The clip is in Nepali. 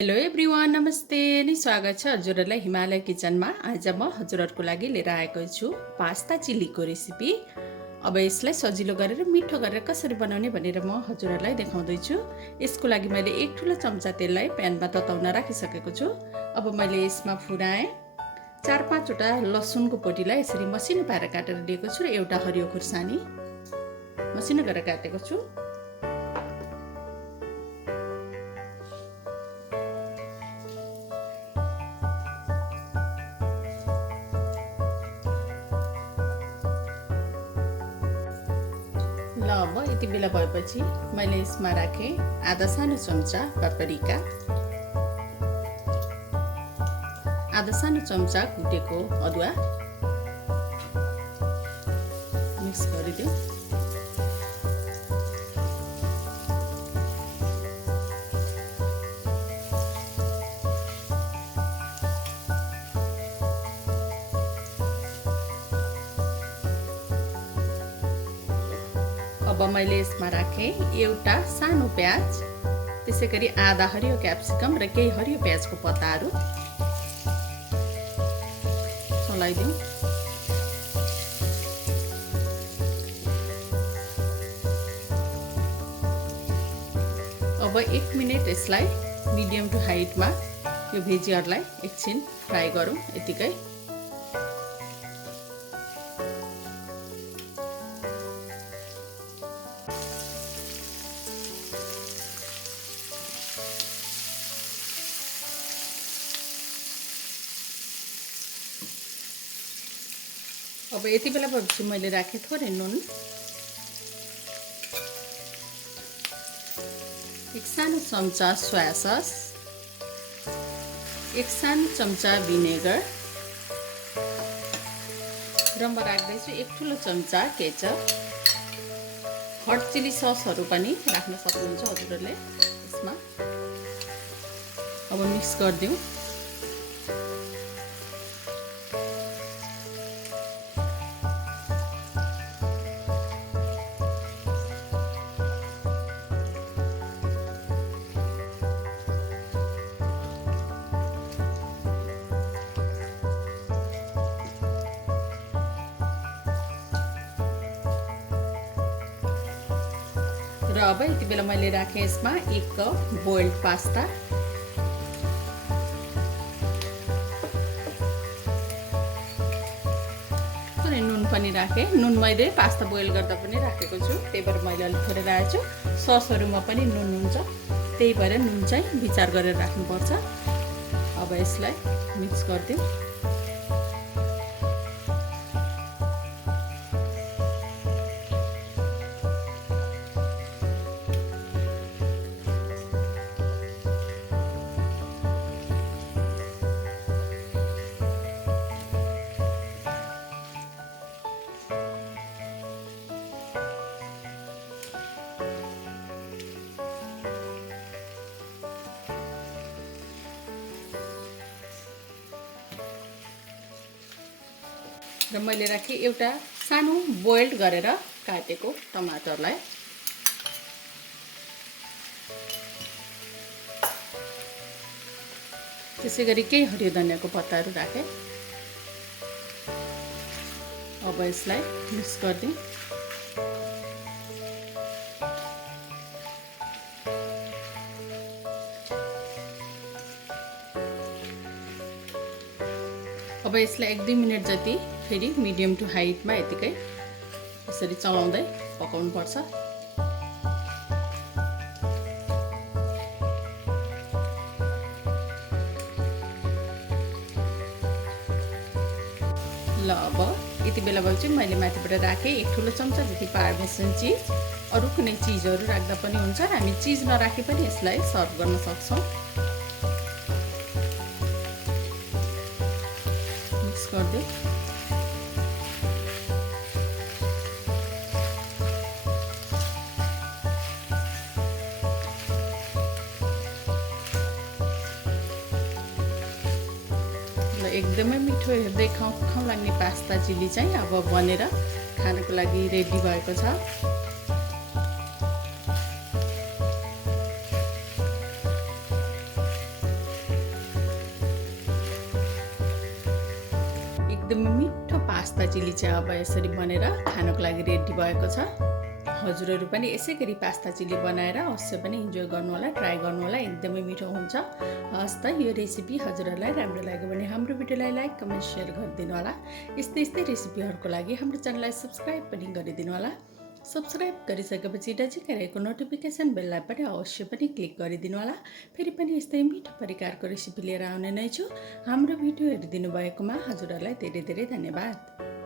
हेलो एभ्रिवान, नमस्ते अनि स्वागत छ हजुरहरूलाई हिमालय किचनमा। आज म हजुरहरूको लागि लिएर आएको छु पास्ता चिल्लीको रेसिपी। अब यसलाई सजिलो गरेर मिठो गरेर कसरी बनाउने भनेर म हजुरहरूलाई देखाउँदैछु। यसको लागि मैले एक ठुलो चम्चा तेललाई प्यानमा तताउन राखिसकेको छु। अब मैले यसमा फुराएँ 4-5वटा लसुनको पोटीलाई यसरी मसिनो पारेर काटेर लिएको छु र एउटा हरियो खुर्सानी मसिनो गरेर काटेको छु। ल अब यति बेला भएपछि मैले यसमा राखेँ आधा सानो चम्चा पापरिका, आधा सानो चम्चा कुटेको अदुवा मिक्स गरिदिउँ। अब मैले यसमा राखेँ एउटा सानो प्याज, त्यसैगरी आधा हरियो क्याप्सिकम र केही हरियो प्याजको पत्ताहरू चलाइदिउँ। अब 1 मिनट यसलाई मिडियम टु हाइटमा यो भेजीहरूलाई एकछिन फ्राई गरौँ यतिकै। अब यति बेला भएपछि मैले राखेँ थोरै नुन, एक सानो चम्चा सोया सस, एक सानो चम्चा भिनेगर र म राख्दैछु एक ठुलो चम्चा केचप। हट चिली ससहरू पनि राख्न सक्नुहुन्छ हजुरहरूले यसमा। अब मिक्स गरिदिउँ। र अब यति बेला मैले राखेँ यसमा 1 कप बोइल्ड पास्ता, थोरै नुन पनि राखेँ। नुन मैले पास्ता बोइल गर्दा पनि राखेको छु, त्यही भएर मैले अलिक थोरै राखेको छु। ससहरूमा पनि नुन हुन्छ, त्यही भएर नुन चाहिँ विचार गरेर राख्नुपर्छ। अब यसलाई मिक्स गरिदिउँ। र मैले राखेँ एउटा सानो बोइल्ड गरेर काटेको टमाटरलाई। त्यसैगरी केही हरियो धनियाँको पत्ताहरू राखेँ। अब यसलाई मिक्स गरिदिउँ। अब यसलाई 1-2 मिनट जति फेरि मिडियम टु हाइटमा यतिकै यसरी चलाउँदै पकाउनु पर्छ। ल अब यति बेला भएपछि मैले माथिबाट राखेँ 1 ठुलो चम्चा जति पार्मेसन चिज। अरू कुनै चिजहरू राख्दा पनि हुन्छ, हामी चिज नराखे पनि यसलाई सर्भ गर्न सक्छौँ। मिक्स गरिदिउँ। एकदमै मिठो हेर्दै खाउँ लाग्ने पास्ता चिल्ली चाहिँ अब बनेर खानको लागि रेडी भएको छ। एकदमै मिठो पास्ता चिली चाहिँ अब यसरी बनेर खानको लागि रेडी भएको छ। हजुरहरू पनि यसै गरी पास्ता चिली बनाएर अवश्य पनि इन्जोय गर्नु होला, ट्राई गर्नु होला, एकदमै मिठो हुन्छ। हस् त यो रेसिपी हजुरहरूलाई राम्रो लाग्यो भने हाम्रो भिडियोलाई लाइक, कमेन्ट, सेयर गरिदिनु होला। यस्तै रेसिपीहरूको लागि हाम्रो च्यानललाई सब्सक्राइब पनि गरिदिनु होला। सब्सक्राइब गरिसकेपछि नजिकै रहेको नोटिफिकेसन बेललाई पनि अवश्य पनि क्लिक गरिदिनु होला। फेरि पनि यस्तै मिठो प्रकारको रेसिपी लिएर आउने नै छु। हाम्रो भिडियो हेरिदिनु भएकोमा हजुरहरूलाई धेरै धेरै धन्यवाद।